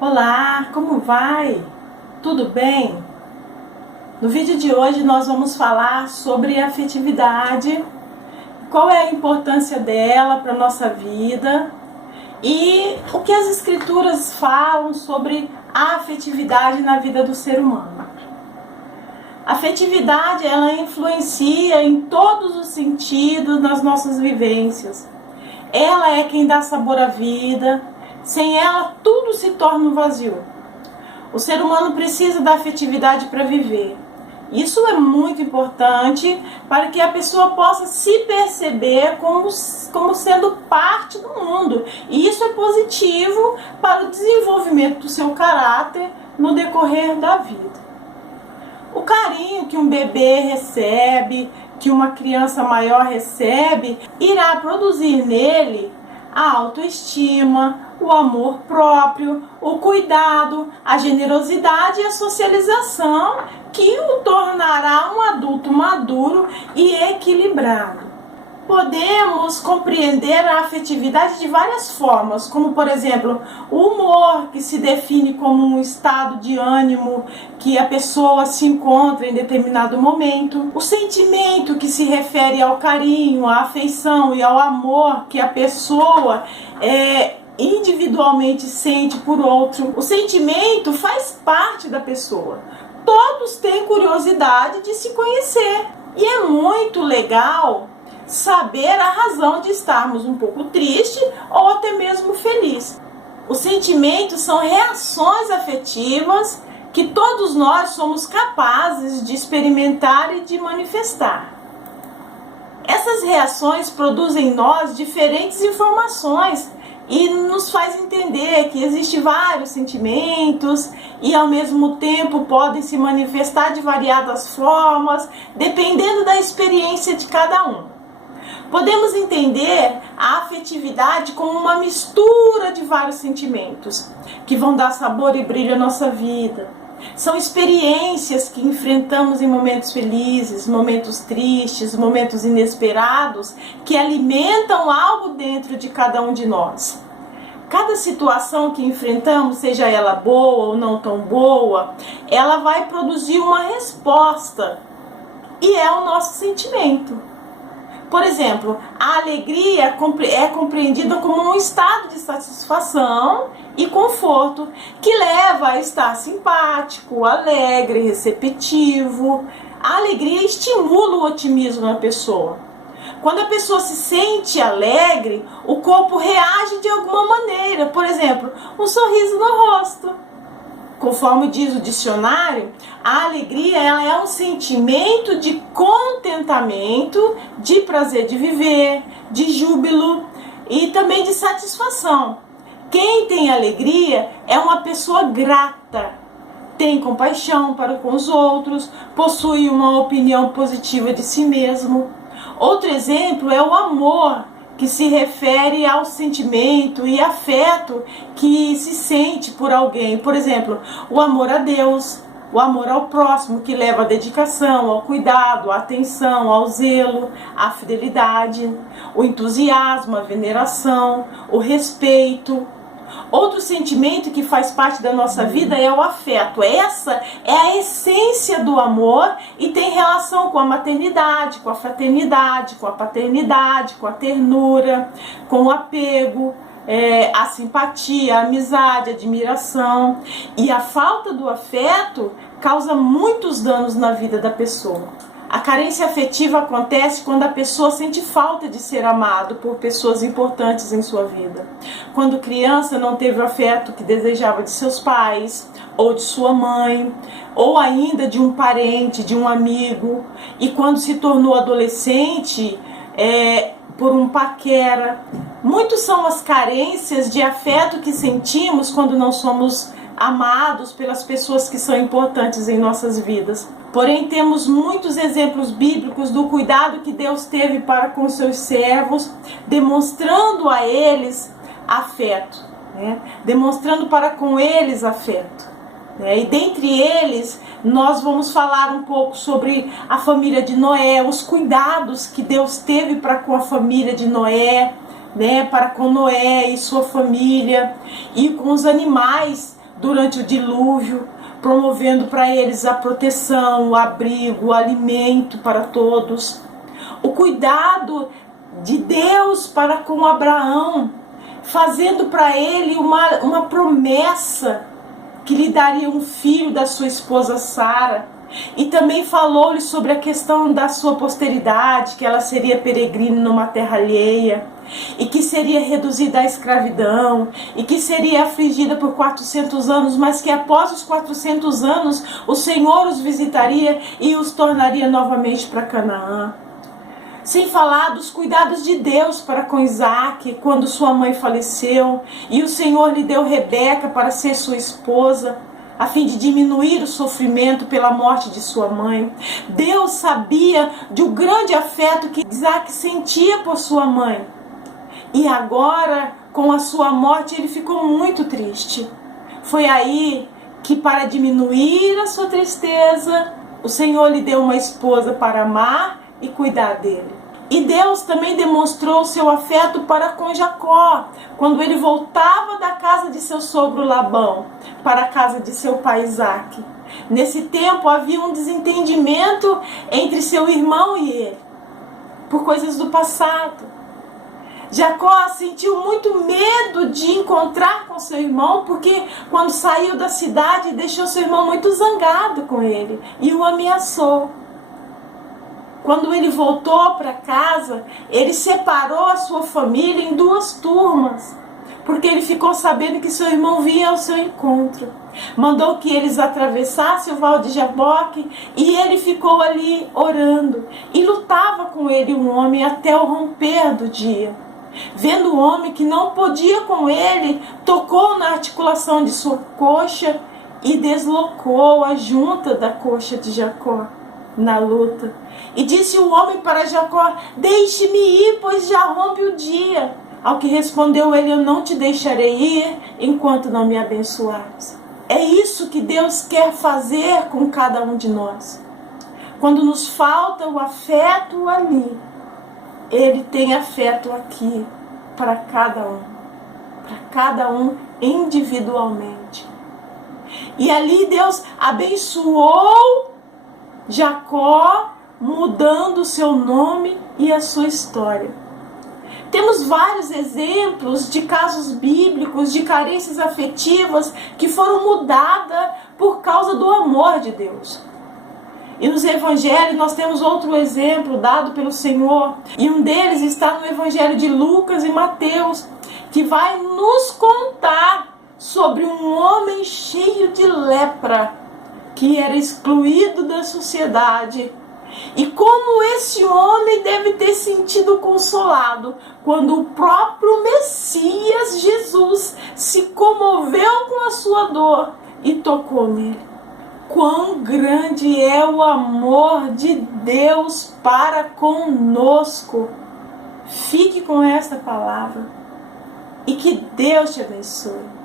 Olá, como vai? Tudo bem? No vídeo de hoje nós vamos falar sobre afetividade, qual é a importância dela para a nossa vida e o que as escrituras falam sobre a afetividade na vida do ser humano. A afetividade, ela influencia em todos os sentidos nas nossas vivências. Ela é quem dá sabor à vida. Sem ela, tudo se torna um vazio. O ser humano precisa da afetividade para viver. Isso é muito importante para que a pessoa possa se perceber como sendo parte do mundo. E isso é positivo para o desenvolvimento do seu caráter no decorrer da vida. O carinho que um bebê recebe, que uma criança maior recebe, irá produzir nele a autoestima, o amor próprio, o cuidado, a generosidade e a socialização que o tornará um adulto maduro e equilibrado. Podemos compreender a afetividade de várias formas, como por exemplo, o humor, que se define como um estado de ânimo que a pessoa se encontra em determinado momento, o sentimento, que se refere ao carinho, à afeição e ao amor que a pessoa individualmente sente por outro. O sentimento faz parte da pessoa. Todos têm curiosidade de se conhecer e é muito legal saber a razão de estarmos um pouco tristes ou até mesmo felizes. Os sentimentos são reações afetivas que todos nós somos capazes de experimentar e de manifestar. Essas reações produzem em nós diferentes informações e nos faz entender que existem vários sentimentos e ao mesmo tempo podem se manifestar de variadas formas, dependendo da experiência de cada um. Podemos entender a afetividade como uma mistura de vários sentimentos que vão dar sabor e brilho à nossa vida. São experiências que enfrentamos em momentos felizes, momentos tristes, momentos inesperados, que alimentam algo dentro de cada um de nós. Cada situação que enfrentamos, seja ela boa ou não tão boa, ela vai produzir uma resposta e é o nosso sentimento. Por exemplo, a alegria é compreendida como um estado de satisfação e conforto que leva a estar simpático, alegre, receptivo. A alegria estimula o otimismo na pessoa. Quando a pessoa se sente alegre, o corpo reage de alguma maneira. Por exemplo, um sorriso no rosto. Conforme diz o dicionário, a alegria ela é um sentimento de contentamento, de prazer de viver, de júbilo e também de satisfação. Quem tem alegria é uma pessoa grata, tem compaixão para com os outros, possui uma opinião positiva de si mesmo. Outro exemplo é o amor, que se refere ao sentimento e afeto que se sente por alguém. Por exemplo, o amor a Deus, o amor ao próximo, que leva à dedicação, ao cuidado, à atenção, ao zelo, à fidelidade, o entusiasmo, a veneração, o respeito. Outro sentimento que faz parte da nossa vida é o afeto. Essa é a essência do amor e tem relação com a maternidade, com a fraternidade, com a paternidade, com a ternura, com o apego, a simpatia, a amizade, a admiração. E a falta do afeto causa muitos danos na vida da pessoa. A carência afetiva acontece quando a pessoa sente falta de ser amado por pessoas importantes em sua vida. Quando criança não teve o afeto que desejava de seus pais, ou de sua mãe, ou ainda de um parente, de um amigo. E quando se tornou adolescente, por um paquera. Muitas são as carências de afeto que sentimos quando não somos amados pelas pessoas que são importantes em nossas vidas. Porém, temos muitos exemplos bíblicos do cuidado que Deus teve para com seus servos, demonstrando a eles afeto, demonstrando para com eles afeto. E dentre eles, nós vamos falar um pouco sobre a família de Noé, os cuidados que Deus teve para com a família de Noé, para com Noé e sua família, e com os animais durante o dilúvio, promovendo para eles a proteção, o abrigo, o alimento para todos. O cuidado de Deus para com Abraão, fazendo para ele uma promessa que lhe daria um filho da sua esposa Sara. E também falou-lhe sobre a questão da sua posteridade, que ela seria peregrina numa terra alheia, e que seria reduzida à escravidão, e que seria afligida por 400 anos, mas que após os 400 anos o Senhor os visitaria e os tornaria novamente para Canaã. Sem falar dos cuidados de Deus para com Isaac, quando sua mãe faleceu, e o Senhor lhe deu Rebeca para ser sua esposa, a fim de diminuir o sofrimento pela morte de sua mãe. Deus sabia do grande afeto que Isaac sentia por sua mãe. E agora, com a sua morte, ele ficou muito triste. Foi aí que, para diminuir a sua tristeza, o Senhor lhe deu uma esposa para amar e cuidar dele. E Deus também demonstrou seu afeto para com Jacó, quando ele voltava da casa de seu sogro Labão para a casa de seu pai Isaque. Nesse tempo havia um desentendimento entre seu irmão e ele, por coisas do passado. Jacó sentiu muito medo de encontrar com seu irmão, porque quando saiu da cidade deixou seu irmão muito zangado com ele e o ameaçou. Quando ele voltou para casa, ele separou a sua família em 2 turmas, porque ele ficou sabendo que seu irmão vinha ao seu encontro. Mandou que eles atravessassem o Val de Jaboque e ele ficou ali orando. E lutava com ele um homem até o romper do dia. Vendo o homem que não podia com ele, tocou na articulação de sua coxa e deslocou a junta da coxa de Jacó na luta. E disse o homem para Jacó: deixe-me ir, pois já rompe o dia. Ao que respondeu ele: eu não te deixarei ir enquanto não me abençoares. É isso que Deus quer fazer com cada um de nós. Quando nos falta o afeto ali, Ele tem afeto aqui para cada um individualmente. E ali Deus abençoou Jacó, mudando o seu nome e a sua história. Temos vários exemplos de casos bíblicos, de carências afetivas que foram mudadas por causa do amor de Deus. E nos evangelhos nós temos outro exemplo dado pelo Senhor, e um deles está no evangelho de Lucas e Mateus, que vai nos contar sobre um homem cheio de lepra, que era excluído da sociedade. E como esse homem deve ter sentido consolado quando o próprio Messias Jesus se comoveu com a sua dor e tocou nele. Quão grande é o amor de Deus para conosco. Fique com esta palavra e que Deus te abençoe.